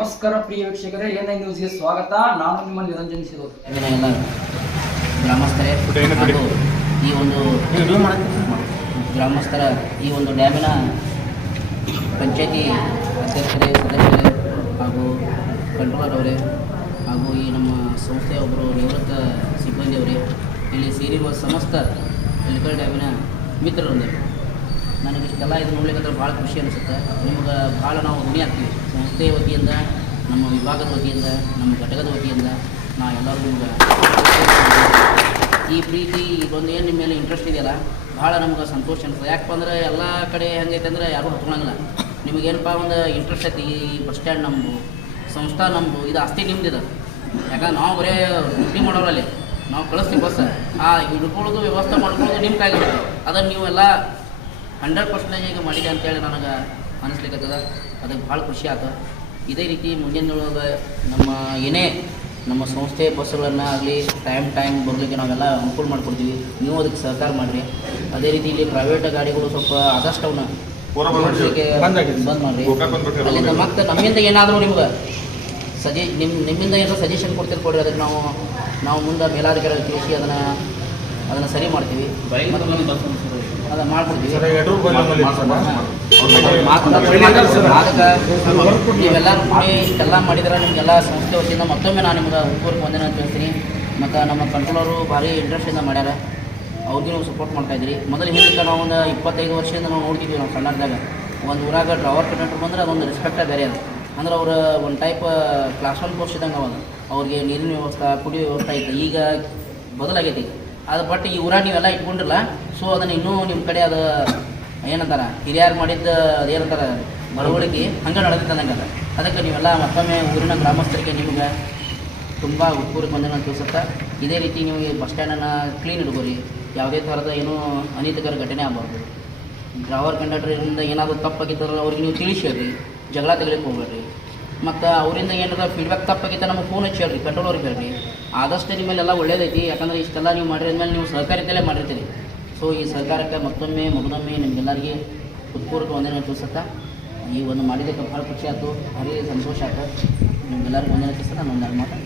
ನಮಸ್ಕಾರ ಪ್ರಿಯ ವೀಕ್ಷಕರೇ N I ನ್ಯೂಸ್ಗೆ ಸ್ವಾಗತ. ನಾನು ನಿಮ್ಮ ನಿರಂಜನ್ ಸಿರೋದು ಎಲ್ಲ ಎಲ್ಲ ಗ್ರಾಮಸ್ಥರೇ ಹಾಗೂ ಈ ಒಂದು ಗ್ರಾಮಸ್ಥರ ಈ ಒಂದು ಡ್ಯಾಮಿನ ಪಂಚಾಯತಿ ಅಧ್ಯಕ್ಷರೇ ಸದಸ್ಯರೇ ಹಾಗೂ ಕಂಟ್ರೋಲರ್ ಅವರೇ ಹಾಗೂ ಈ ನಮ್ಮ ಸಂಸ್ಥೆಯ ಒಬ್ಬರು ನಿವೃತ್ತ ಸಿಬ್ಬಂದಿಯವರೇ ಇಲ್ಲಿ ಸೇರಿರುವ ಸಮಸ್ತ ಇಳಕಲ್ ಡ್ಯಾಮಿನ ಮಿತ್ರರೊಂದಿಗೆ ನನಗೆ ಇಷ್ಟೆಲ್ಲ ಇದು ನೋಡ್ಲಿಕ್ಕಂದ್ರೆ ಭಾಳ ಖುಷಿ ಅನಿಸುತ್ತೆ. ನಿಮ್ಗೆ ಭಾಳ ನಾವು ಋಣಿ ಆಗ್ತೀವಿ. ಸಂಸ್ಥೆಯ ವತಿಯಿಂದ, ನಮ್ಮ ವಿಭಾಗದ ವತಿಯಿಂದ, ನಮ್ಮ ಘಟಕದ ವತಿಯಿಂದ ನಾ ಎಲ್ಲರೂ ನಿಮ್ಗೆ ಈ ಪ್ರೀತಿ, ಇದೊಂದು ಏನು ನಿಮ್ಮ ಮೇಲೆ ಇಂಟ್ರೆಸ್ಟ್ ಇದೆಯಲ್ಲ, ಭಾಳ ನಮ್ಗೆ ಸಂತೋಷ ಅನಿಸ್ತದೆ ಯಾಕಪ್ಪ ಅಂದ್ರೆ ಎಲ್ಲ ಕಡೆ ಹೆಂಗೈತೆ ಅಂದ್ರೆ ಯಾರೂ ಹತ್ಕೊಳಂಗಿಲ್ಲ. ನಿಮಗೇನಪ್ಪ ಒಂದು ಇಂಟ್ರೆಸ್ಟ್ ಐತಿ, ಈ ಬಸ್ ಸ್ಟ್ಯಾಂಡ್ ನಮ್ಮದು ಸಂಸ್ಥಾ ನಮ್ಮದು ಇದು ಆಸ್ತಿ ನಿಮ್ದಿದೆ. ಯಾಕಂದ್ರೆ ನಾವು ಬರೇ ಡ್ಯೂಟಿ ಮಾಡೋರಲ್ಲಿ, ನಾವು ಕಳಿಸ್ತೀವಿ ಬಸ್ ಆ ಹಿಡ್ಕೊಳ್ಳೋದು ವ್ಯವಸ್ಥೆ ಮಾಡ್ಕೊಳ್ಳೋದು ನಿಮ್ಮ ಆಗಿರ್ತದೆ ಅದನ್ನು ನೀವೆಲ್ಲ ಹಂಡ್ರೆಡ್ ಪರ್ಸೆಂಟೇಜ್ ಈಗ ಮಾಡಿದೆ ಅಂತೇಳಿ ನನಗೆ ಅನಿಸ್ಲಿಕ್ಕತ್ತದ. ಅದಕ್ಕೆ ಭಾಳ ಖುಷಿ ಆಯ್ತು ಇದೇ ರೀತಿ ಮುಂದಿನ ದಿನದೊಳಗೆ ನಮ್ಮ ಏನೇ ನಮ್ಮ ಸಂಸ್ಥೆ ಬಸ್ಸುಗಳನ್ನು ಆಗಲಿ ಟೈಮ್ ಟೈಮ್ ಬರಲಿಕ್ಕೆ ನಾವೆಲ್ಲ ಅನುಕೂಲ ಮಾಡಿಕೊಡ್ತೀವಿ. ನೀವು ಅದಕ್ಕೆ ಸಹಕಾರ ಮಾಡಿರಿ. ಅದೇ ರೀತಿ ಇಲ್ಲಿ ಪ್ರೈವೇಟ್ ಗಾಡಿಗಳು ಸ್ವಲ್ಪ ಆದಷ್ಟು ಅವನ್ನ ಮಾಡ್ರಿ. ಬಂದ್ ಮಾಡಿರಿ ಅಲ್ಲಿಂದ ಮತ್ತೆ ನಮ್ಮಿಂದ ಏನಾದರೂ ನಿಮ್ಗೆ ಸಜೆ ನಿಮ್ಮ ನಿಮ್ಮಿಂದ ಏನೋ ಸಜೆಷನ್ ಕೊಡ್ತೀರಿ ಕೊಡ್ರಿ ಅದಕ್ಕೆ ನಾವು ನಾವು ಮುಂದೆ ಮೇಲಾಧಿಕಾರಿಗಳು ತಿಳಿಸಿ ಅದನ್ನು ಅದನ್ನು ಸರಿ ಮಾಡ್ತೀವಿ ಅದನ್ನು ಮಾಡ್ಕೊಡ್ತೀವಿ ನೀವೆಲ್ಲ ನೋಡಿ ಇಷ್ಟೆಲ್ಲ ಮಾಡಿದ್ರೆ ನಿಮಗೆಲ್ಲ ಸಂಸ್ಥೆ ವತಿಯಿಂದ ಮತ್ತೊಮ್ಮೆ ನಾನು ನಿಮ್ಗೆ ಉಪೂರ್ಕ ವಂದನೆ ಅಂತ ಹೇಳ್ತೀನಿ ಮತ್ತು ನಮ್ಮ ಕಂಟ್ರೋಲರು ಭಾರಿ ಇಂಟ್ರೆಸ್ಟಿಂದ ಮಾಡ್ಯಾರ ಅವ್ರಿಗೆ ನಾವು ಸಪೋರ್ಟ್ ಮಾಡ್ತಾ ಇದ್ರಿ ಮೊದಲು ಹಿಂದಕ್ಕೆ ನಾವು ಒಂದು ಇಪ್ಪತ್ತೈದು ವರ್ಷದಿಂದ ನಾವು ನೋಡ್ತಿದ್ವಿ ನಾವು ಸಣ್ಣದಾಗ ಒಂದು ಊರಾಗ ಡ್ರಾವರ್ ಕಂಡಕ್ಟರ್ ಬಂದ್ರೆ ಅದೊಂದು ರೆಸ್ಪೆಕ್ಟ ಬೇರೆ ಅದು ಅಂದ್ರೆ ಅವ್ರು ಒಂದು ಟೈಪ್ ಕ್ಲಾಸ್ ಒನ್ ಕೋರ್ಸ್ ಇದ್ದಂಗೆ ಅವನು ಅವ್ರಿಗೆ ನೀರಿನ ವ್ಯವಸ್ಥೆ ಕುಡಿಯೋ ವ್ಯವಸ್ಥೆ ಇತ್ತು ಈಗ ಬದಲಾಗೈತಿ ಅದು ಬಟ್ ಈ ಊರಾಗ ನೀವೆಲ್ಲ ಇಟ್ಕೊಂಡಿರಲ್ಲ ಸೊ ಅದನ್ನು ಇನ್ನೂ ನಿಮ್ಮ ಕಡೆ ಅದು ಏನಂತಾರ, ಹಿರಿಯರು ಮಾಡಿದ್ದ ಅದೇನಂತಾರ, ಬರವಣಿಗೆ ಹಂಗೆ ನಡೆದಿತ್ತು ಅದಕ್ಕೆ ನೀವೆಲ್ಲ ಮತ್ತೊಮ್ಮೆ ಊರಿನ ಗ್ರಾಮಸ್ಥರಿಗೆ ನಿಮ್ಗೆ ತುಂಬ ಉತ್ಪೂರ್ವಕ ವಂದನೆ ತಿಳಿಸುತ್ತಾ. ಇದೇ ರೀತಿ ನೀವು ಈ ಬಸ್ ಸ್ಟ್ಯಾಂಡನ್ನು ಕ್ಲೀನ್ ಇಟ್ಕೋರಿ. ಯಾವುದೇ ಥರದ ಏನೂ ಅನಿತಕರ ಘಟನೆ ಆಗಬಾರ್ದು. ಡ್ರೈವರ್ ಕಂಡಕ್ಟರಿಂದ ಏನಾದರೂ ತಪ್ಪಾಗಿದ್ದರೆ ಅವ್ರಿಗೆ ನೀವು ತಿಳಿಸಿ ಜಗಳ ತೆಗಿಲಿಕ್ಕೆ ಹೋಗ್ಬೇಡ್ರಿ. ಮತ್ತು ಅವರಿಂದ ಏನಾರ ಫೀಡ್ಬ್ಯಾಕ್ ತಪ್ಪಾಗಿತ್ತು ನಮಗೆ ಫೋನ್ ಹಚ್ಚಿ ಹೇಳ್ರಿ ಕಂಟ್ರೋಲ್ ಅವ್ರಿಗೆ ಹೇಳ್ರಿ ಆದಷ್ಟು ನಿಮ್ಮಲ್ಲೆಲ್ಲ ಒಳ್ಳೇದೈತಿ, ಯಾಕಂದ್ರೆ ಇಷ್ಟೆಲ್ಲ ನೀವು ಮಾಡಿದ್ಮೇಲೆ ನೀವು ಸಹಕಾರಿತಲ್ಲೇ ಮಾಡಿರ್ತೀರಿ. ಸೊ ಈ ಸರ್ಕಾರಕ್ಕೆ ಮತ್ತೊಮ್ಮೆ ಮಗದೊಮ್ಮೆ ನಿಮಗೆಲ್ಲರಿಗೆ ಉತ್ಪೂರ್ವಕ ವಂದನೆ ತಿಳಿಸುತ್ತಾ. ಈ ಒಂದು ಮಾಡಿದ್ದಕ್ಕೆ ಭಾಳ ಖುಷಿ ಆಯಿತು, ಭಾರಿ ಸಂತೋಷ ಆಯ್ತು. ನಿಮ್ಗೆಲ್ಲರಿಗೂ ವಂದನೆ ತಿಳಿಸುತ್ತಾ ನಾನು ಒಂದು ಮಾತು